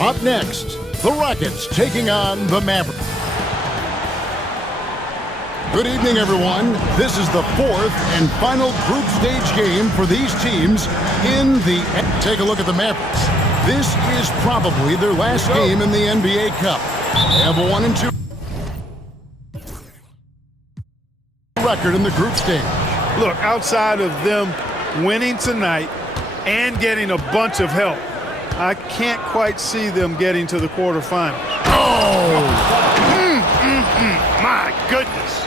Up next, the Rockets taking on the Mavericks. Good evening, everyone. This is the fourth and final group stage game for these teams in the... Take a look at the Mavericks. This is probably their last game in the NBA Cup. They have a 1-2 record in the group stage. Look, outside of them winning tonight and getting a bunch of help, I can't quite see them getting to the quarterfinals. My goodness.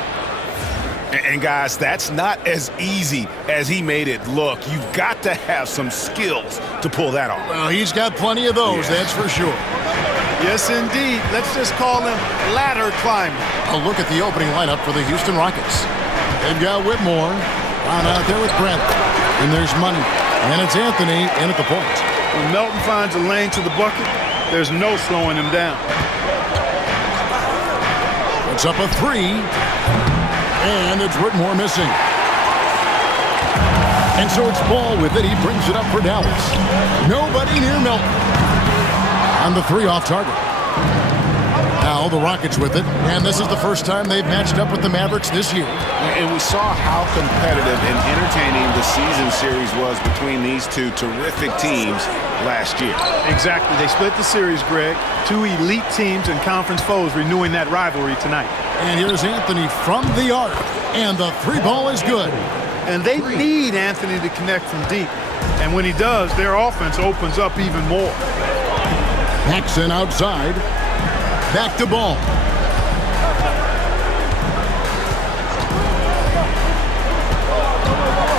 And guys, that's not as easy as he made it look. You've got to have some skills to pull that off. Well, he's got plenty of those, that's for sure. Yes, indeed. Let's just call him ladder climbing. A look at the opening lineup for the Houston Rockets. They've got Whitmore out there with Brent. And there's Money. And it's Anthony in at the point. When Melton finds a lane to the bucket, there's no slowing him down. Puts up a three. And it's Whitmore missing. And so it's Ball with it. He brings it up for Dallas. Nobody near Melton. On the three off target. Now the Rockets with it. And this is the first time they've matched up with the Mavericks this year. And we saw how competitive and entertaining the season series was between these two terrific teams last year. Exactly. They split the series, Greg. Two elite teams and conference foes renewing that rivalry tonight. And here's Anthony from the arc. And the three ball is good. And they need Anthony to connect from deep. And when he does, their offense opens up even more. Paxson outside. Back to Ball.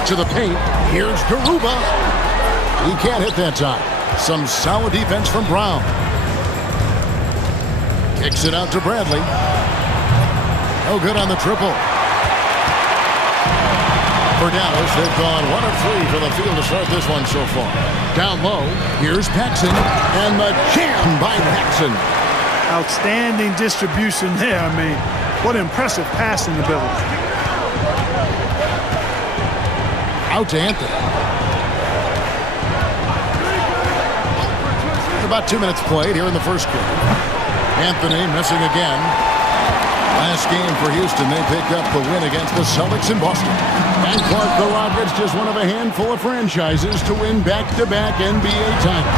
To the paint. Here's Garuba. He can't hit that time. Some solid defense from Brown. Kicks it out to Bradley. No good on the triple. For Dallas, they've gone 1 of 3 from the field to start this one so far. Down low, here's Paxson. And the jam by Paxson. Outstanding distribution there. I mean, what impressive passing ability. Out to Anthony. About 2 minutes played here in the first quarter. Anthony missing again. Last game for Houston, they picked up the win against the Celtics in Boston. And Clark, the Rockets, just one of a handful of franchises to win back-to-back NBA titles.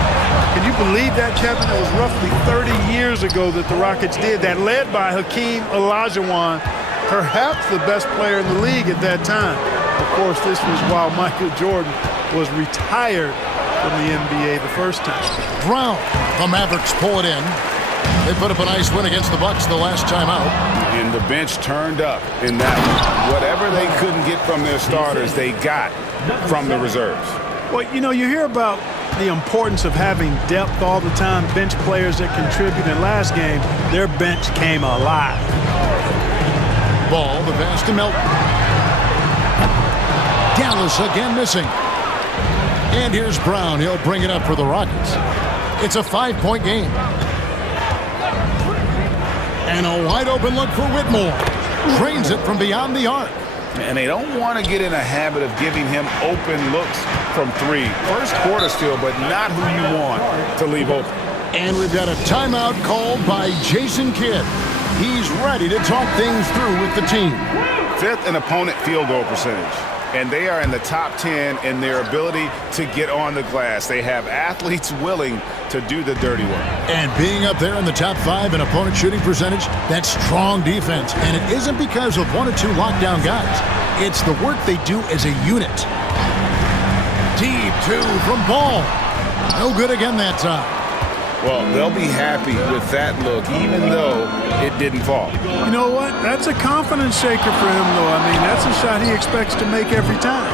Can you believe that, Kevin? It was roughly 30 years ago that the Rockets did that, led by Hakeem Olajuwon, perhaps the best player in the league at that time. Of course, this was while Michael Jordan was retired from the NBA the first time. Brown, the Mavericks pull it in. They put up a nice win against the Bucks the last time out. And the bench turned up in that one. Whatever they couldn't get from their starters, they got from the reserves. Well, you know, you hear about the importance of having depth all the time, bench players that contribute. In last game, their bench came alive. Ball, the pass to Melton. Dallas again missing. And here's Brown. He'll bring it up for the Rockets. It's a 5-point game. And a wide open look for Whitmore. Drains it from beyond the arc. And they don't want to get in a habit of giving him open looks from three. First quarter still, but not who you want to leave open. And we've got a timeout called by Jason Kidd. He's ready to talk things through with the team. 5th in opponent field goal percentage. And they are in the top 10 in their ability to get on the glass. They have athletes willing to do the dirty work. And being up there in the top 5 in opponent shooting percentage, that's strong defense. And it isn't because of 1 or 2 lockdown guys. It's the work they do as a unit. Deep 2 from Ball. No good again that time. Well, they'll be happy with that look, even though it didn't fall. You know what? That's a confidence shaker for him, though. I mean, that's a shot he expects to make every time.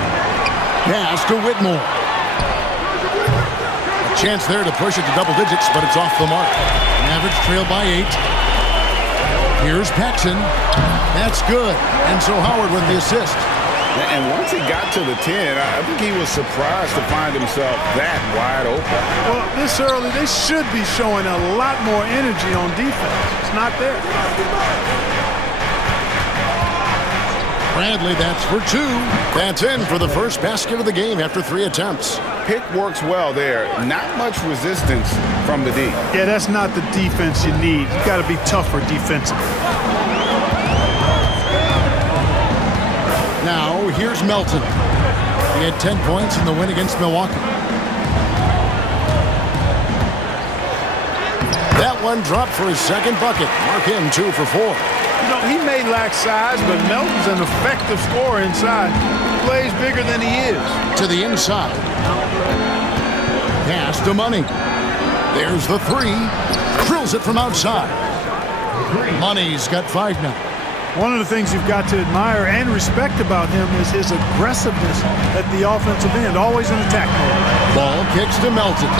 Pass to Whitmore. A chance there to push it to double digits, but it's off the mark. Mavericks trail by 8. Here's Paxson. That's good. And so Howard with the assist. And once he got to the 10, I think he was surprised to find himself that wide open. Well, this early, they should be showing a lot more energy on defense. It's not there. Bradley, that's for 2. That's in for the first basket of the game after 3 attempts. Pick works well there. Not much resistance from the D. Yeah, that's not the defense you need. You got to be tougher defensively. Now, here's Melton. He had 10 points in the win against Milwaukee. That one dropped for his second bucket. Mark him 2 for 4. You know, he may lack size, but Melton's an effective scorer inside. He plays bigger than he is. To the inside. Pass to Money. There's the 3. Drills it from outside. Money's got 5 now. One of the things you've got to admire and respect about him is his aggressiveness at the offensive end, always in attack mode. Ball kicks to Melton.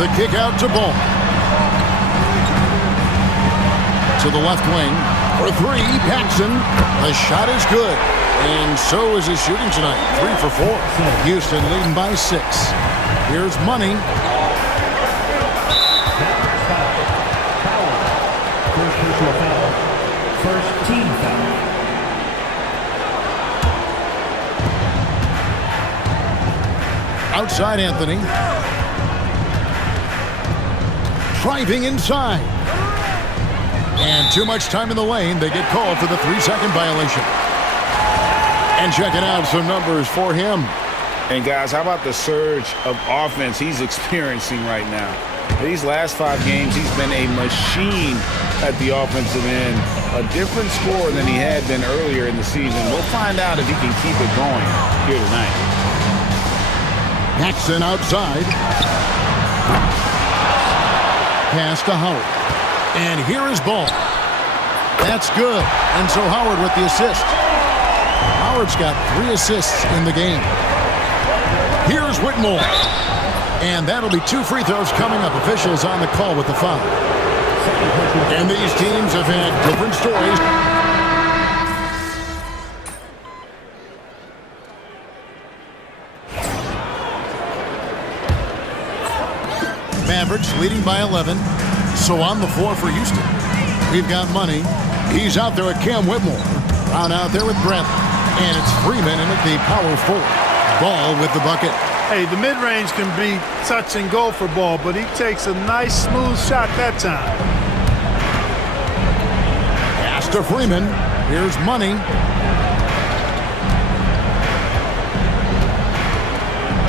The kick out to Ball. To the left wing for 3, Paxson. The shot is good, and so is his shooting tonight. 3 for 4. Houston leading by 6. Here's Money. First personal foul. First team foul. Outside Anthony. Driving inside. And too much time in the lane. They get called for the 3-second violation. And checking out some numbers for him. And guys, how about the surge of offense he's experiencing right now? These last 5 games, he's been a machine at the offensive end. A different scorer than he had been earlier in the season. We'll find out if he can keep it going here tonight. Paxson outside. Pass to Howard. And here is Ball. That's good. And so Howard with the assist. Howard's got 3 assists in the game. Here's Whitmore. And that'll be 2 free throws coming up. Officials on the call with the foul. And these teams have had different stories. Mavericks leading by 11. So on the floor for Houston, we've got Money. He's out there with Cam Whitmore. Brown out there with Bradley. And it's Freeman in at the power forward. Ball with the bucket. Hey, the mid-range can be touch and go for Ball, but he takes a nice, smooth shot that time. Pass to Freeman. Here's Money.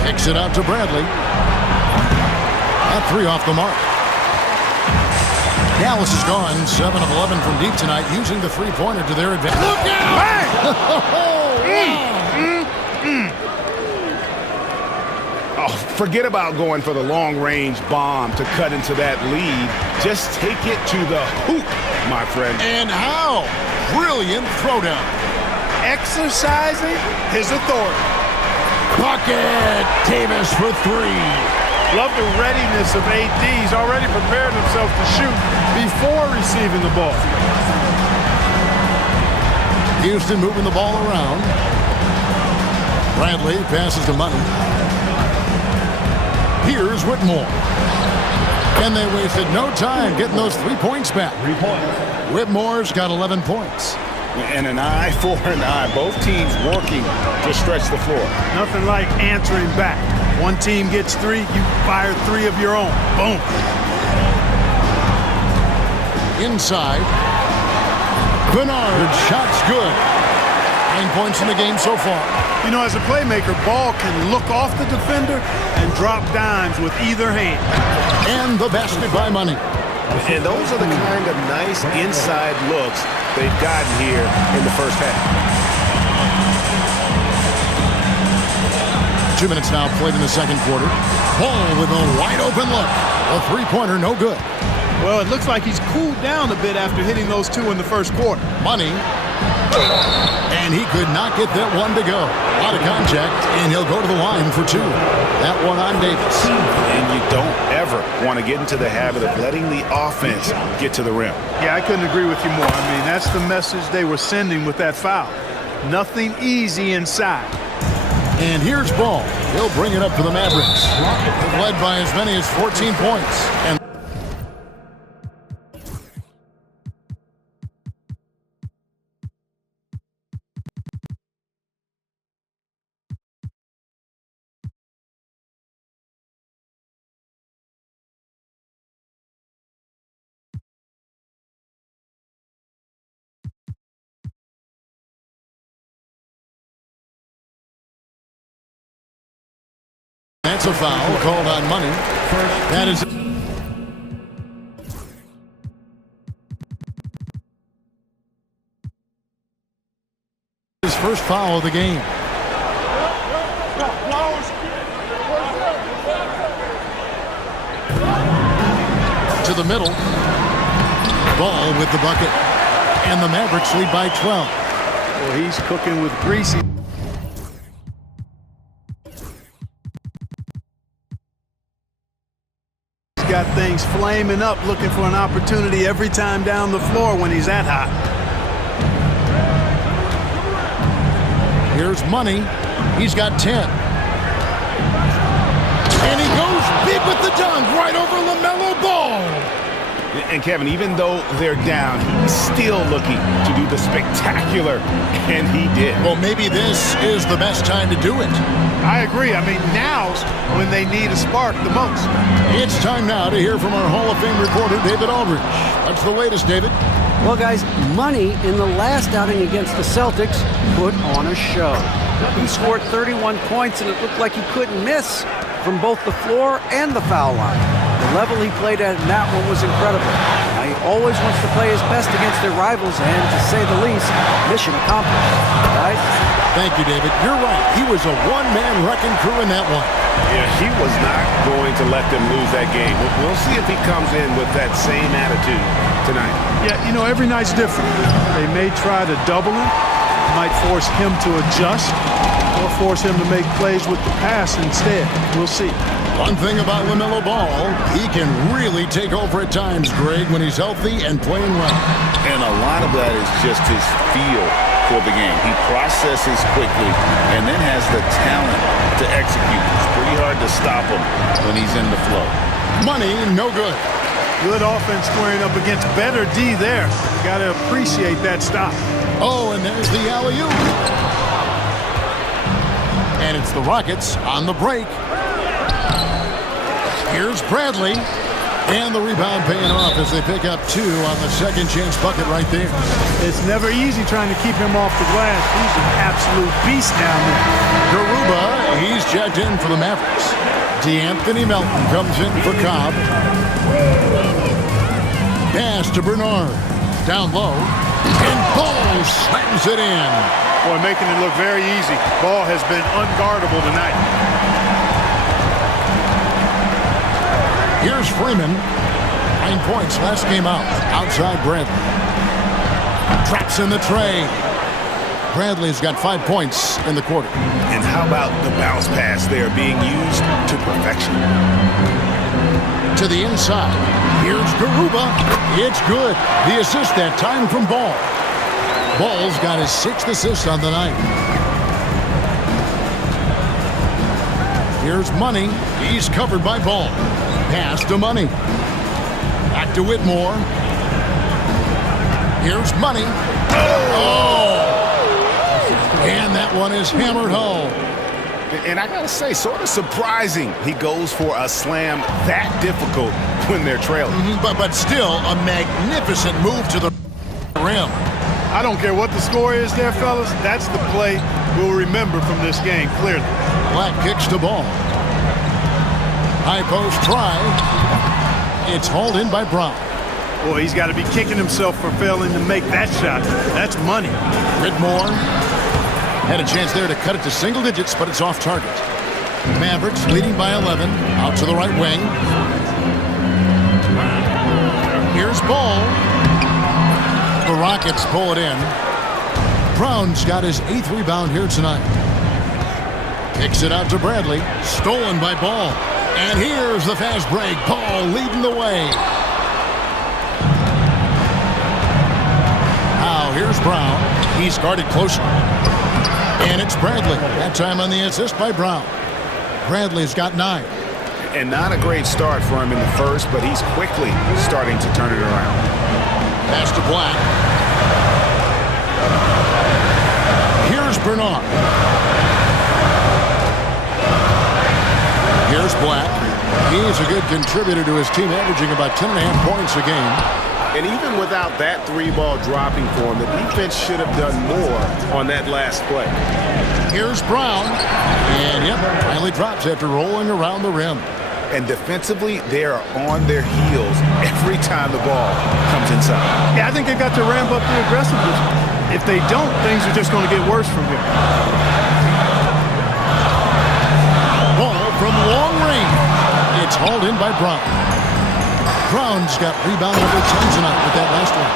Kicks it out to Bradley. That 3 off the mark. Dallas is gone 7 of 11 from deep tonight, using the 3-pointer to their advantage. Look out! Oh, forget about going for the long-range bomb to cut into that lead. Just take it to the hoop, my friend. And how? Brilliant throwdown. Exercising his authority. Bucket. Davis for 3. Love the readiness of AD. He's already prepared himself to shoot before receiving the ball. Houston moving the ball around. Bradley passes to Money. Here's Whitmore. And they wasted no time getting those 3 points back. 3 points. Whitmore's got 11 points. And an eye for an eye. Both teams working to stretch the floor. Nothing like answering back. One team gets 3, you fire 3 of your own. Boom. Inside. Bernard, shot's good. 9 points in the game so far. You know, as a playmaker, Ball can look off the defender and drop dimes with either hand. And the basket by Money. And those are the kind of nice inside looks they've gotten here in the first half. 2 minutes now played in the second quarter. Ball with a wide open look. A 3-pointer, no good. Well, it looks like he's cooled down a bit after hitting those 2 in the first quarter. Money. And he could not get that one to go. Out of contact, and he'll go to the line for 2. That one on Davis. And you don't ever want to get into the habit of letting the offense get to the rim. Yeah, I couldn't agree with you more. I mean, that's the message they were sending with that foul. Nothing easy inside. And here's Ball. He'll bring it up for the Mavericks. Led by as many as 14 points. And That's a foul called on Money. That is his first foul of the game. To the middle. Ball with the bucket. And the Mavericks lead by 12. Well, he's cooking with greasy. He's got things flaming up, looking for an opportunity every time down the floor when he's that hot. Here's Money. He's got 10. And he goes big with the dunk right over LaMelo Ball. And Kevin, even though they're down, he's still looking to do the spectacular, and he did. Well, maybe this is the best time to do it. I agree. I mean, now's when they need a spark the most. It's time now to hear from our Hall of Fame reporter, David Aldridge. That's the latest, David. Well, guys, Money in the last outing against the Celtics put on a show. He scored 31 points, and it looked like he couldn't miss from both the floor and the foul line. The level he played at in that one was incredible. Now, he always wants to play his best against their rivals, and to say the least, mission accomplished. Guys? Thank you, David. You're right. He was a one-man wrecking crew in that one. Yeah, he was not going to let them lose that game. We'll see if he comes in with that same attitude tonight. Yeah, you know, every night's different. They may try to double him, might force him to adjust, or force him to make plays with the pass instead. We'll see. One thing about LaMelo Ball, he can really take over at times, Greg, when he's healthy and playing well. And a lot of that is just his feel for the game. He processes quickly and then has the talent to execute. It's pretty hard to stop him when he's in the flow. Money, no good. Good offense squaring up against better D there. Got to appreciate that stop. Oh, and there's the alley-oop. And it's the Rockets on the break. Here's Bradley. And the rebound paying off as they pick up 2 on the second chance bucket right there. It's never easy trying to keep him off the glass. He's an absolute beast down there. Garuba, he's checked in for the Mavericks. DeAnthony Melton comes in for Cobb. Pass to Bernard. Down low. And Ball slams it in. Boy, making it look very easy. Ball has been unguardable tonight. Here's Freeman. 9 points last game out. Outside Bradley. Traps in the tray. Bradley's got 5 points in the quarter. And how about the bounce pass there being used to perfection? To the inside. Here's Garuba. It's good. The assist that time from Ball. Ball's got his 6th assist on the night. Here's Money. He's covered by Ball. Pass to Money. Back to Whitmore. Here's Money. Oh! And that one is hammered home. And I gotta say, sort of surprising he goes for a slam that difficult when they're trailing. But still a magnificent move to the rim. I don't care what the score is there, fellas. That's the play we'll remember from this game, clearly. Black kicks the ball. High post try. It's hauled in by Brown. Boy, he's got to be kicking himself for failing to make that shot. That's money. Whitmore had a chance there to cut it to single digits, but it's off target. Mavericks leading by 11. Out to the right wing. Here's Ball. The Rockets pull it in. Brown's got his 8th rebound here tonight. Kicks it out to Bradley. Stolen by Ball. And here's the fast break. Ball leading the way. Now here's Brown. He's guarded closer. And it's Bradley. That time on the assist by Brown. Bradley's got 9. And not a great start for him in the first, but he's quickly starting to turn it around. Pass to Black. Here's Bernard. Here's Black. He's a good contributor to his team, averaging about 10.5 points a game. And even without that three-ball dropping for him, the defense should have done more on that last play. Here's Brown. And, yep, finally drops after rolling around the rim. And defensively, they are on their heels every time the ball comes inside. Yeah, I think they've got to ramp up the aggressiveness. If they don't, things are just going to get worse from here. Ball from long range. It's hauled in by Brown. Brown's got rebound number 10 tonight with that last one.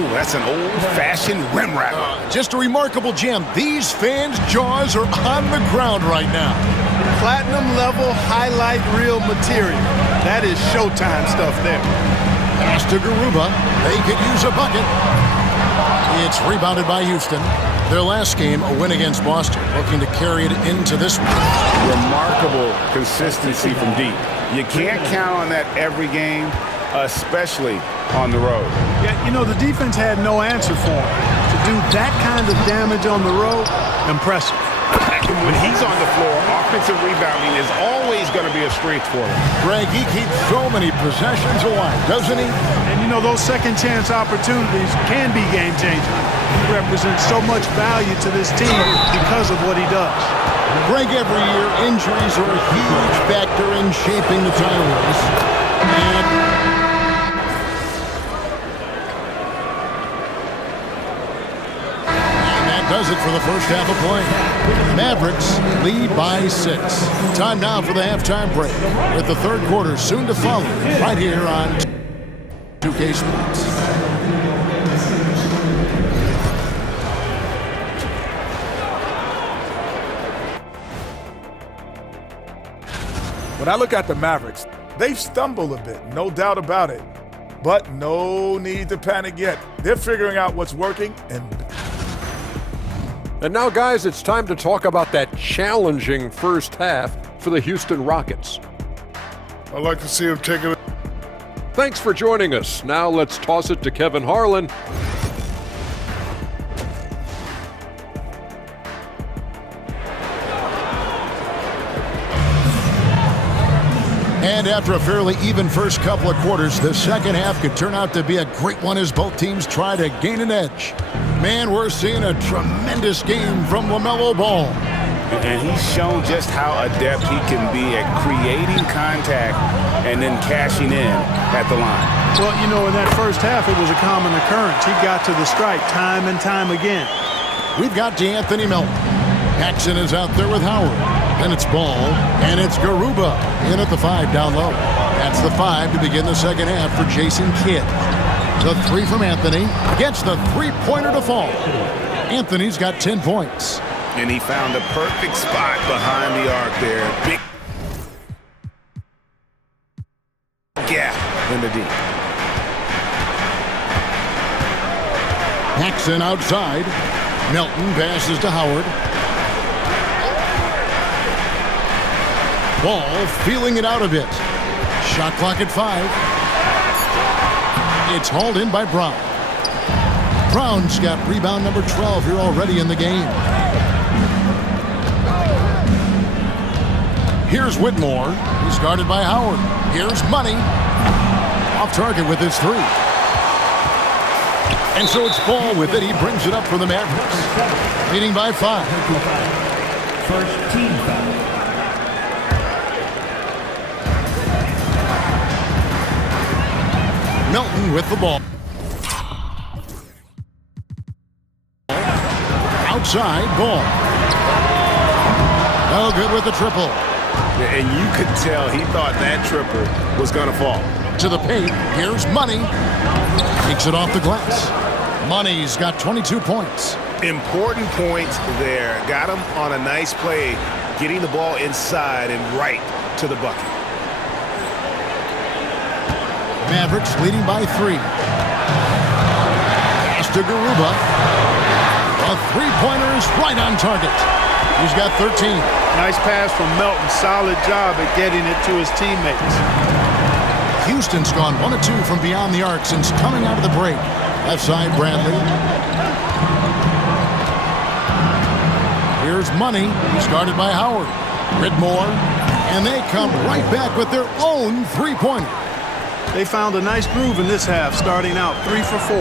Ooh, that's an old-fashioned rim wrap. Just a remarkable gem. These fans' jaws are on the ground right now. Platinum level highlight reel material. That is Showtime stuff there. Pass to Garuba. They could use a bucket. It's rebounded by Houston. Their last game, a win against Boston, looking to carry it into this one. Remarkable consistency from deep. You can't count on that every game, especially on the road. Yeah, you know, the defense had no answer for him. To do that kind of damage on the road, impressive. When he's on the floor, offensive rebounding is always going to be a strength for him. Greg, he keeps so many possessions alive, doesn't he? And, you know, those second-chance opportunities can be game-changing. He represents so much value to this team because of what he does. Greg, every year, injuries are a huge factor in shaping the title race. And that does it for the first half of play. Mavericks lead by 6. Time now for the halftime break, with the third quarter soon to follow right here on 2K Sports. When I look at the Mavericks, they've stumbled a bit, no doubt about it. But no need to panic yet. They're figuring out what's working. And now, guys, it's time to talk about that challenging first half for the Houston Rockets. I'd like to see them take it. Thanks for joining us. Now let's toss it to Kevin Harlan. And after a fairly even first couple of quarters, the second half could turn out to be a great one as both teams try to gain an edge. Man, we're seeing a tremendous game from LaMelo Ball. And he's shown just how adept he can be at creating contact and then cashing in at the line. Well, you know, in that first half, it was a common occurrence. He got to the stripe time and time again. We've got DeAnthony Melton. Paxson is out there with Howard. Then it's Ball, and it's Garuba in at the 5 down low. That's the 5 to begin the second half for Jason Kidd. The 3 from Anthony gets the three-pointer to fall. Anthony's got 10 points. And he found a perfect spot behind the arc there. Big gap in the deep. Paxson outside. Melton passes to Howard. Ball feeling it out a bit. Shot clock at 5. It's hauled in by Brown. Brown's got rebound number 12 here already in the game. Here's Whitmore. He's guarded by Howard. Here's Money. Off target with his 3. And so it's Ball with it. He brings it up for the Mavericks. Leading by 5. First team foul. Melton with the ball. Outside, Ball. No good with the triple. And you could tell he thought that triple was going to fall. To the paint, here's Money. Takes it off the glass. Money's got 22 points. Important points there. Got him on a nice play, getting the ball inside and right to the bucket. Mavericks leading by 3. Pass to Garuba. A three-pointer is right on target. He's got 13. Nice pass from Melton. Solid job at getting it to his teammates. Houston's gone 1 of 2 from beyond the arc since coming out of the break. Left side, Bradley. Here's Money. He's guarded by Howard. Whitmore. And they come right back with their own three-pointer. They found a nice groove in this half, starting out 3 for 4.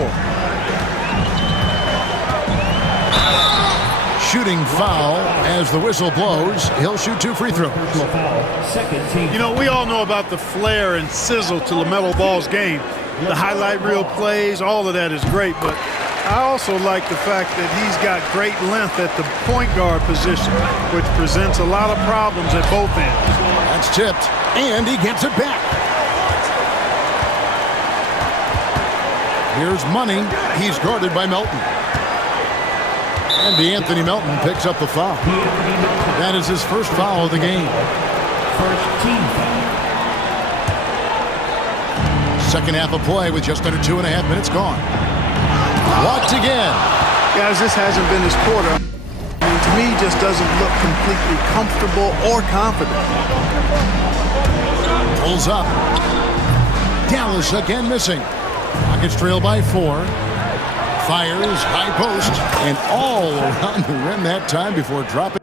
Shooting foul as the whistle blows. He'll shoot 2 free throws. Personal foul. Second team. You know, we all know about the flair and sizzle to LaMelo Ball's game. The highlight reel plays, all of that is great, but I also like the fact that he's got great length at the point guard position, which presents a lot of problems at both ends. That's tipped, and he gets it back. Here's Money. He's guarded by Melton. And DeAnthony Melton picks up the foul. That is his first foul of the game. First team foul. Second half of play with just under 2.5 minutes gone. Walked again. Guys, this hasn't been his quarter. I mean, to me, he just doesn't look completely comfortable or confident. Pulls up. Dallas again missing. Rockets trail by 4. Fires, high post, and all around the rim that time before dropping.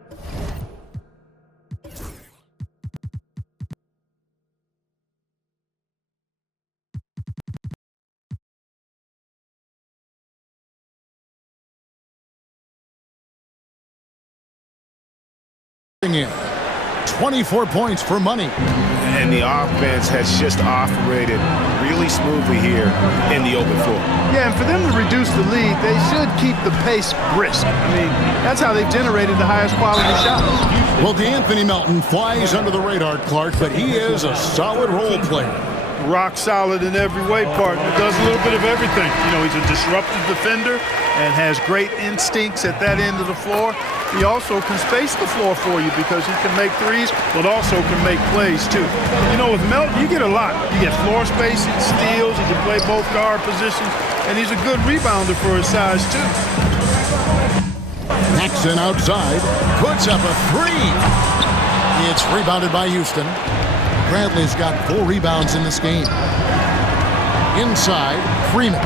In 24 points for Money. And the offense has just operated really smoothly here in the open floor. Yeah, and for them to reduce the lead, they should keep the pace brisk. I mean, that's how they've generated the highest quality shots. Well, DeAnthony Melton flies under the radar, Clark, but he is a solid role player. Rock solid in every way, partner. Does a little bit of everything. You know, he's a disruptive defender and has great instincts at that end of the floor. He also can space the floor for you because he can make threes, but also can make plays too. You know, with Melton, you get a lot. You get floor spacing, steals, he can play both guard positions, and he's a good rebounder for his size too. Paxson outside, puts up a 3. It's rebounded by Houston. Bradley's got 4 rebounds in this game. Inside, Freeman.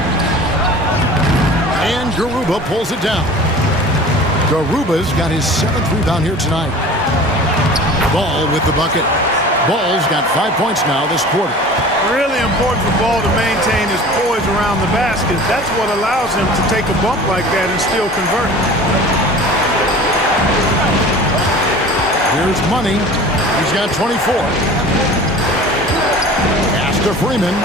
And Garuba pulls it down. Garuba's got his 7th rebound here tonight. Ball with the bucket. Ball's got 5 points now this quarter. Really important for Ball to maintain his poise around the basket. That's what allows him to take a bump like that and still convert. Here's Money. He's got 24. Pass to Freeman.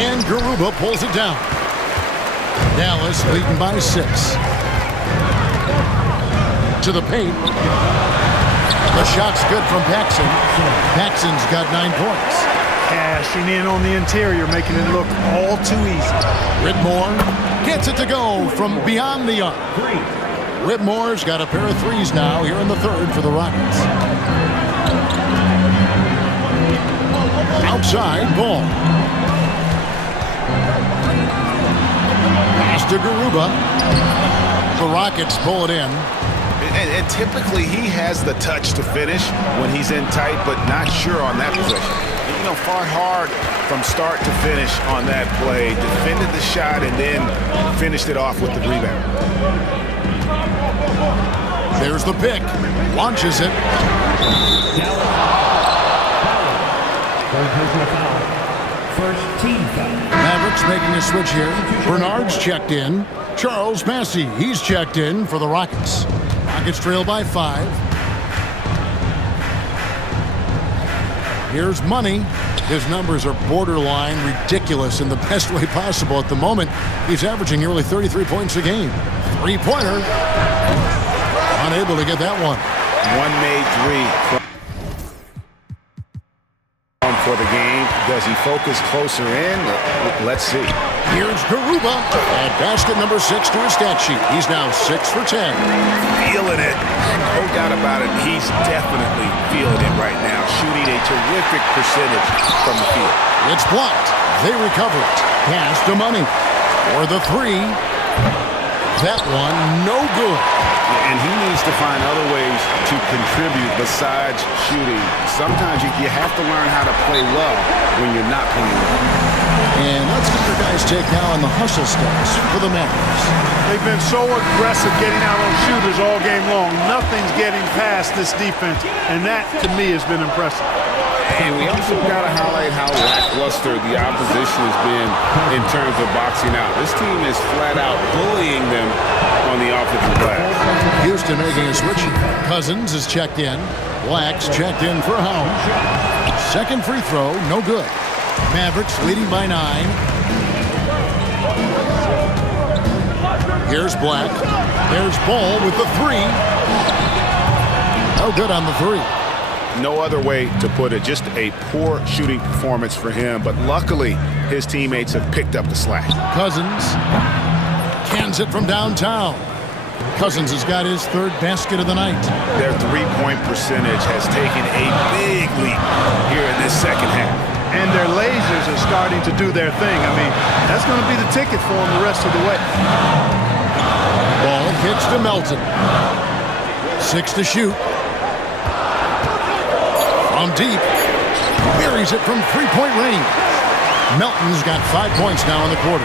And Garuba pulls it down. Dallas leading by 6. To the paint. The shot's good from Paxson. Paxson's got 9 points. Cashing in on the interior, making it look all too easy. Whitmore gets it to go from beyond the arc. Whitmore's got a pair of 3s now here in the 3rd for the Rockets. Outside, Ball. Pass to Garuba. The Rockets pull it in. And typically he has the touch to finish when he's in tight, but not sure on that possession. You know, fought hard from start to finish on that play, defended the shot, and then finished it off with the rebound. There's the pick. Launches it. First team foul. Mavericks making a switch here. Bernard's checked in. Charles Massey, he's checked in for the Rockets. Rockets trail by 5. Here's Money. His numbers are borderline ridiculous in the best way possible at the moment. He's averaging nearly 33 points a game. 3-pointer. Unable to get that one. One made 3 for the game. Does he focus closer in? Let's see. Here's Garuba at basket number 6 to his stat sheet. He's now 6 for 10. Feeling it. No doubt about it. He's definitely feeling it right now. Shooting a terrific percentage from the field. It's blocked. They recover it. Pass to Money. For the 3. That one, no good. And he needs to find other ways to contribute besides shooting. Sometimes you have to learn how to play well when you're not playing well. And let's get your guys' take now on the hustle stats for the Mavericks. They've been so aggressive getting out on shooters all game long. Nothing's getting past this defense, and that, to me, has been impressive. And we also got to highlight how lackluster the opposition has been in terms of boxing out. This team is flat out bullying them on the offensive glass. Houston making a switch. Cousins is checked in. Black's checked in for Howard. Second free throw, no good. Mavericks leading by 9. Here's Black. There's Ball with the 3. No good on the 3. No other way to put it. Just a poor shooting performance for him. But luckily, his teammates have picked up the slack. Cousins cans it from downtown. Cousins has got his 3rd basket of the night. Their three-point percentage has taken a big leap here in this second half. And their lasers are starting to do their thing. I mean, that's going to be the ticket for them the rest of the way. Ball kicks to Melton. 6 to shoot. From deep. Buries it from 3-point range. Melton's got 5 points now in the quarter.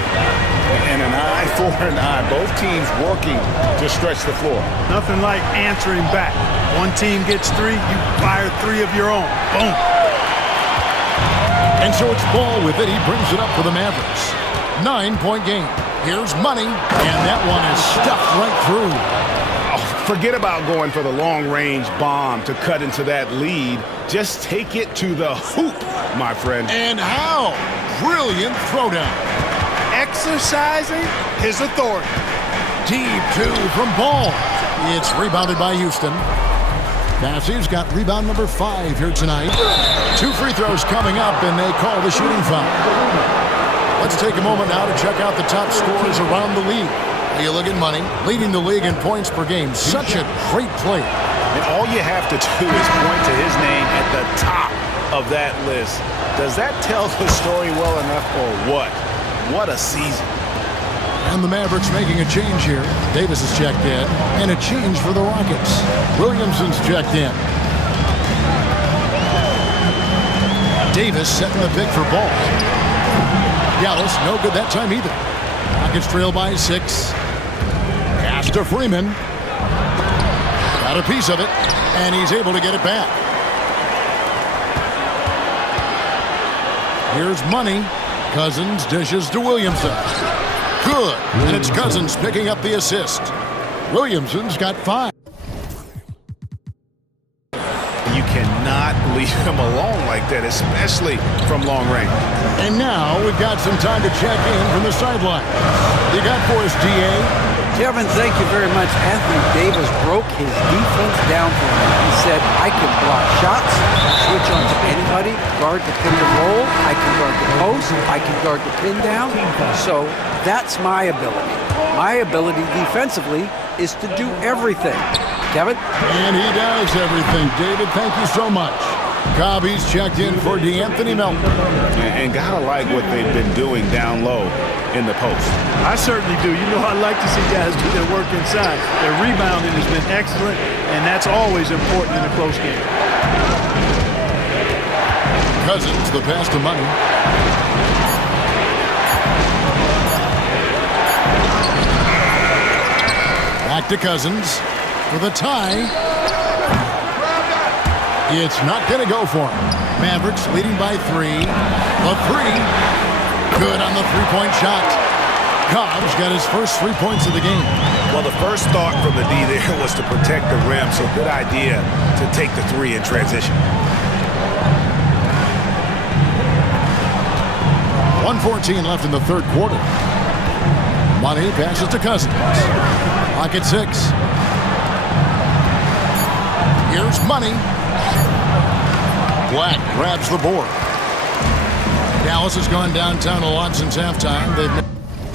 And an eye for an eye. Both teams working to stretch the floor. Nothing like answering back. One team gets 3, you fire 3 of your own. Boom. And so it's Ball with it. He brings it up for the Mavericks. 9-point game. Here's Money. And that one is stuffed right through. Oh, forget about going for the long-range bomb to cut into that lead. Just take it to the hoop, my friend. And how? Brilliant throwdown. Exercising his authority. Deep 2 from Ball. It's rebounded by Houston. Massey's got rebound number 5 here tonight. 2 free throws coming up, and they call the shooting foul. Let's take a moment now to check out the top scorers around the league. You look at Money, leading the league in points per game. Such a great player. And all you have to do is point to his name at the top of that list. Does that tell the story well enough, or what? What a season. And the Mavericks making a change here. Davis is checked in, and a change for the Rockets. Williamson's checked in. Davis setting the pick for Ball. Gallus, no good that time either. Rockets trail by 6. Pass to Freeman. Got a piece of it, and he's able to get it back. Here's Money. Cousins dishes to Williamson. Good, and it's Cousins picking up the assist. Williamson's got 5. You cannot leave him alone like that, especially from long range. And now we've got some time to check in from the sideline. You got for us, DA? Kevin, thank you very much. Anthony Davis broke his defense down for me. He said, I can block shots, switch on to anybody, guard the pick and roll, I can guard the post, I can guard the pin down. So that's my ability. My ability defensively is to do everything. Kevin? And he does everything. David, thank you so much. Cobby's checked in for DeAnthony Melton. And gotta like what they've been doing down low in the post. I certainly do. You know, I like to see guys do their work inside. Their rebounding has been excellent, and that's always important in a close game. Cousins, the pass to Money. Back to Cousins for the tie. It's not going to go for him. Mavericks leading by 3. The 3. Good on the three-point shot. Cobb's got his first 3 points of the game. Well, the first thought from the D there was to protect the rim, so good idea to take the 3 in transition. 1:14 left in the third quarter. Money passes to Cousins. Pocket 6. Here's Money. Black grabs the board. Dallas has gone downtown a lot since halftime. They've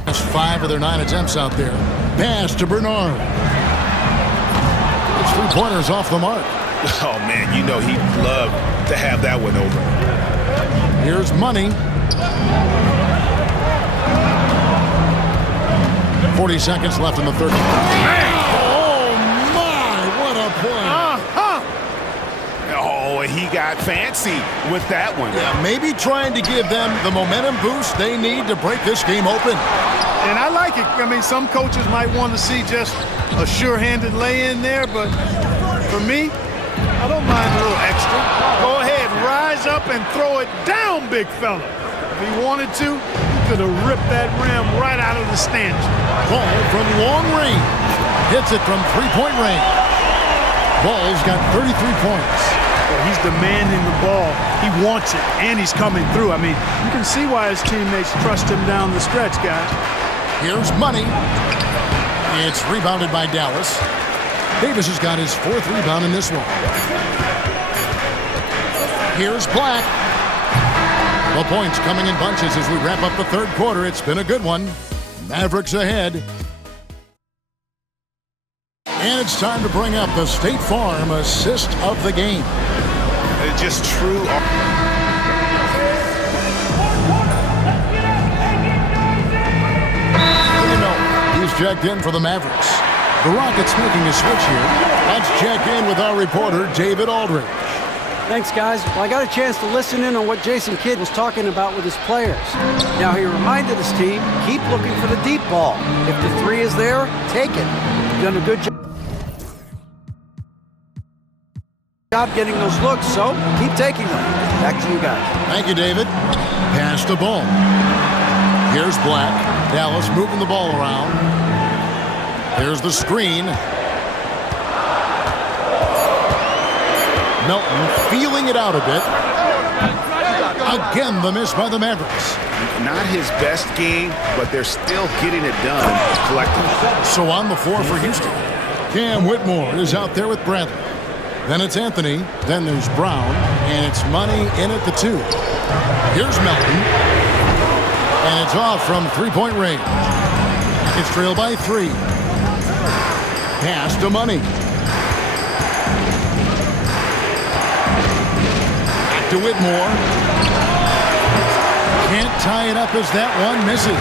missed 5 of their 9 attempts out there. Pass to Bernard. It's 3-pointers off the mark. Oh, man, you know he'd love to have that one over. Here's Money. 40 seconds left in the third. Oh, my, what a play. Oh, boy, he got fancy with that one. Yeah, maybe trying to give them the momentum boost they need to break this game open. And I like it. I mean, some coaches might want to see just a sure-handed lay-in there, but for me, I don't mind a little extra. Go ahead, rise up and throw it down, big fella. If he wanted to, he could have ripped that rim right out of the stanchion. Ball from long range. Hits it from three-point range. Ball's got 33 points. Well, he's demanding the ball. He wants it, and he's coming through. I mean, you can see why his teammates trust him down the stretch, guys. Here's Money. It's rebounded by Dallas. Davis has got his 4th rebound in this one. Here's Black. The points coming in bunches as we wrap up the 3rd quarter. It's been a good one. Mavericks ahead. And it's time to bring up the State Farm assist of the game. It's just true. He's checked in for the Mavericks. The Rockets making a switch here. Let's check in with our reporter, David Aldridge. Thanks, guys. Well, I got a chance to listen in on what Jason Kidd was talking about with his players. Now, he reminded his team, keep looking for the deep ball. If the 3 is there, take it. You've done a good job getting those looks, so keep taking them. Back to you guys. Thank you, David. Pass the ball. Here's Black. Dallas moving the ball around. Here's the screen. Melton feeling it out a bit. Again, the miss by the Mavericks. Not his best game, but they're still getting it done collectively. So on the floor for Houston, Cam Whitmore is out there with Bradley. Then it's Anthony. Then there's Brown. And it's Money in at the 2. Here's Melton. And it's off from three-point range. It's trailed by 3. Pass to Money. Back to Whitmore. Can't tie it up as that one misses.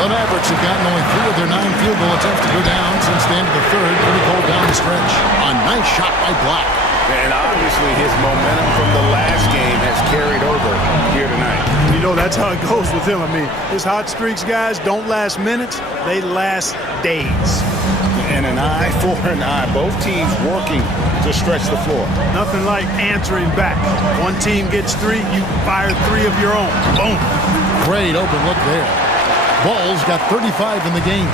The Mavericks have gotten only 3 of their 9 field goal attempts to go down since the end of the 3rd. Pretty cold down the stretch. A nice shot by Black. And obviously his momentum from the last game has carried over here tonight. You know, that's how it goes with him. I mean, his hot streaks, guys, don't last minutes. They last days. And an eye for an eye. Both teams working to stretch the floor. Nothing like answering back. One team gets 3, you fire 3 of your own. Boom. Great open look there. Ball's got 35 in the game.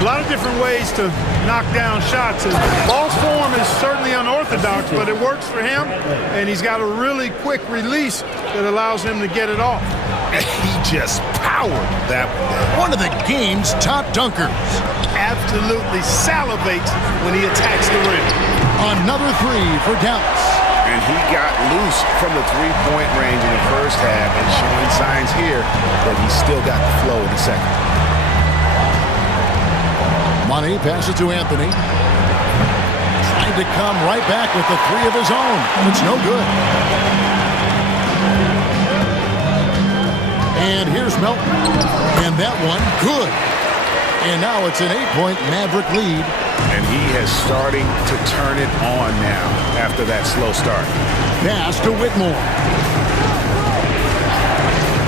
A lot of different ways to knock down shots. And Ball's form is certainly unorthodox, but it works for him. And he's got a really quick release that allows him to get it off. And he just powered that one. One of the game's top dunkers. Absolutely salivates when he attacks the rim. Another 3 for Dallas. And he got loose from the three-point range in the first half and showing signs here that he's still got the flow in the second. Money passes to Anthony. Trying to come right back with the 3 of his own. It's no good. And here's Melton. And that one, good. And now it's an 8-point Maverick lead. And he is starting to turn it on now after that slow start. Pass to Whitmore.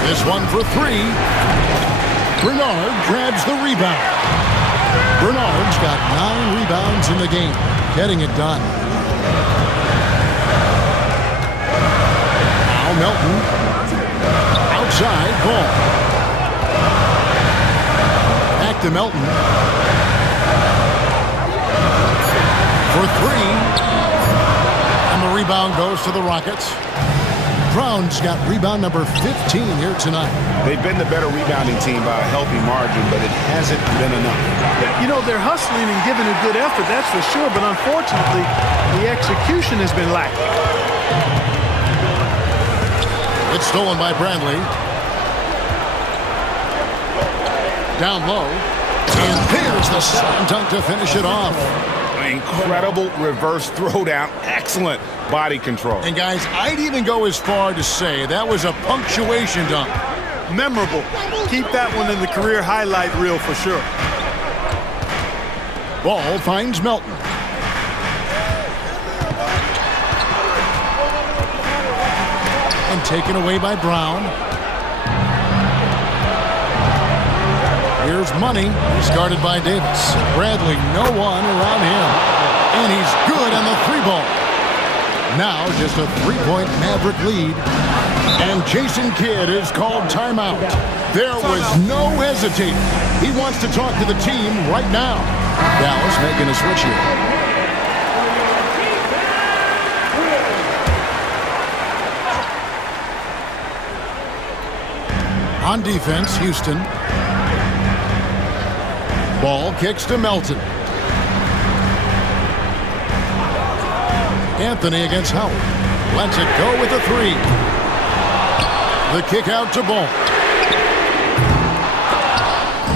This one for 3. Bernard grabs the rebound. Bernard's got 9 rebounds in the game, getting it done. Now Melton. Outside ball. Back to Melton. For 3. And the rebound goes to the Rockets. Brown's got rebound number 15 here tonight. They've been the better rebounding team by a healthy margin, but it hasn't been enough. You know, they're hustling and giving a good effort, that's for sure, but unfortunately, the execution has been lacking. It's stolen by Bradley. Down low. And there's the slam dunk to finish it off. Incredible reverse throwdown. Excellent body control. And guys, I'd even go as far to say that was a punctuation dunk. Memorable. Keep that one in the career highlight reel for sure. Ball finds Melton. and taken away by Brown. Here's Money. He's guarded by Davis. Bradley, no one around him. And he's good on the three ball. Now just a three-point Maverick lead. And Jason Kidd is called timeout. There was no hesitating. He wants to talk to the team right now. Dallas making a switch here. On defense, Houston. Ball kicks to Melton. Anthony against Howard. Lets it go with a three. The kick out to Ball.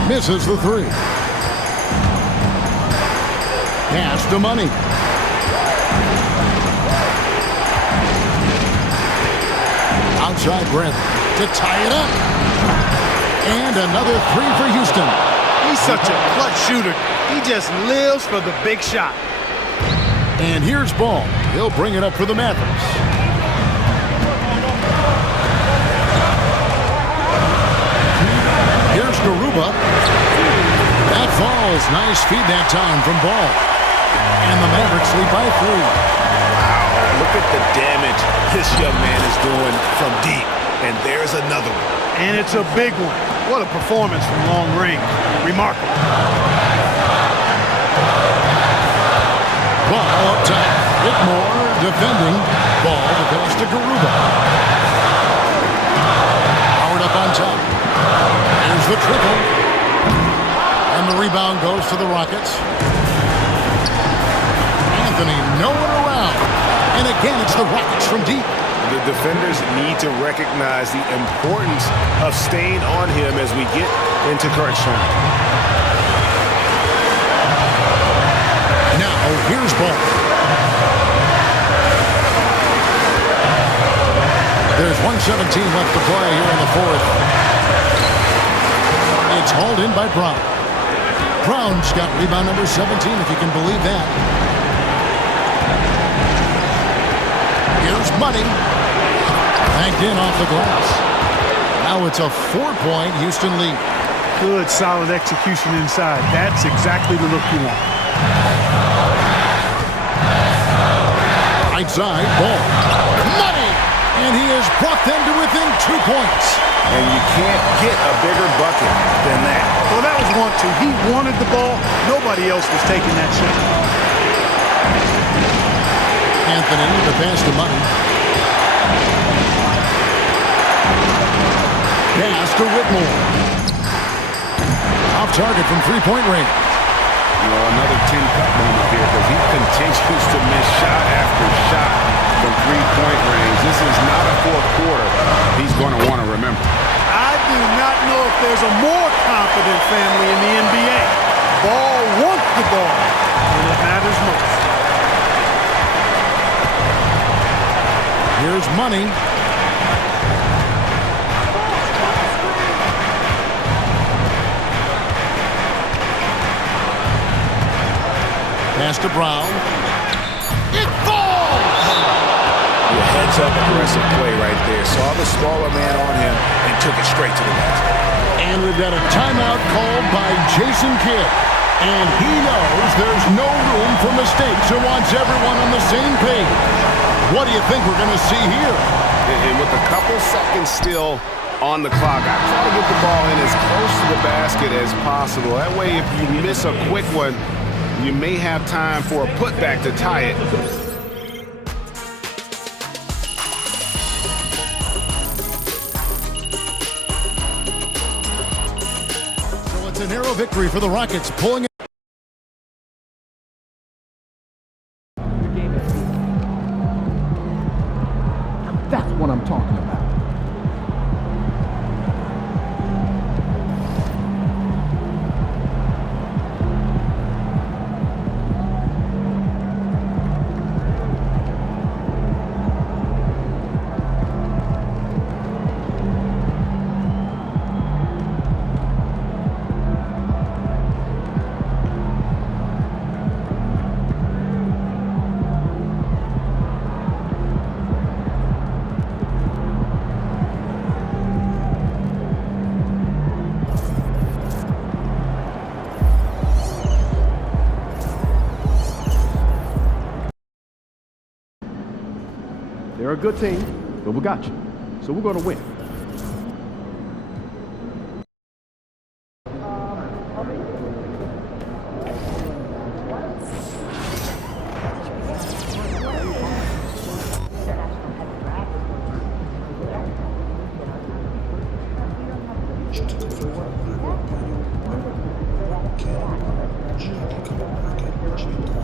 Misses the three. Pass to Money. Outside Brent to tie it up. And another three for Houston. He's such a clutch shooter. He just lives for the big shot. And here's Ball. He'll bring it up for the Mavericks. Here's Garuba. That falls. Nice feed that time from Ball. And the Mavericks lead by 3. Wow, look at the damage this young man is doing from deep. And there's another one. And it's a big one. What a performance from long range. Remarkable. Ball up top. Whitmore defending. Ball to pass to Garuba. Howard up on top. There's the triple. And the rebound goes to the Rockets. Anthony, no one around. And again, it's the Rockets from deep. The defenders need to recognize the importance of staying on him as we get into crunch time. Now, here's Ball. There's 1:17 left to play here in the fourth. It's hauled in by Brown. Brown's got rebound number 17, if you can believe that. Here's Money. Banked in off the glass. Now it's a 4-point Houston lead. Good, solid execution inside. That's exactly the look you want. Right side, Ball. Money! And he has brought them to within 2 points. And you can't get a bigger bucket than that. Well, that was 1-2. He wanted the ball. Nobody else was taking that shot. Anthony, the pass to Money. Pass to Whitmore. Off target from three-point range. You know, another 10-cut moment here because he continues to miss shot after shot from three-point range. This is not a fourth quarter he's going to want to remember. I do not know if there's a more confident family in the NBA. Ball wants the ball when it matters most. Here's Money. Pass to Brown. It falls! Your heads-up aggressive play right there. Saw the smaller man on him and took it straight to the basket. And we've got a timeout called by Jason Kidd. And he knows there's no room for mistakes and wants everyone on the same page. What do you think we're going to see here? And with a couple seconds still on the clock, I try to get the ball in as close to the basket as possible. That way, if you miss a quick one, you may have time for a putback to tie it. So it's a narrow victory for the Rockets, pulling it. That's what I'm talking about. They're a good team, but we got you. So we're going to win. G,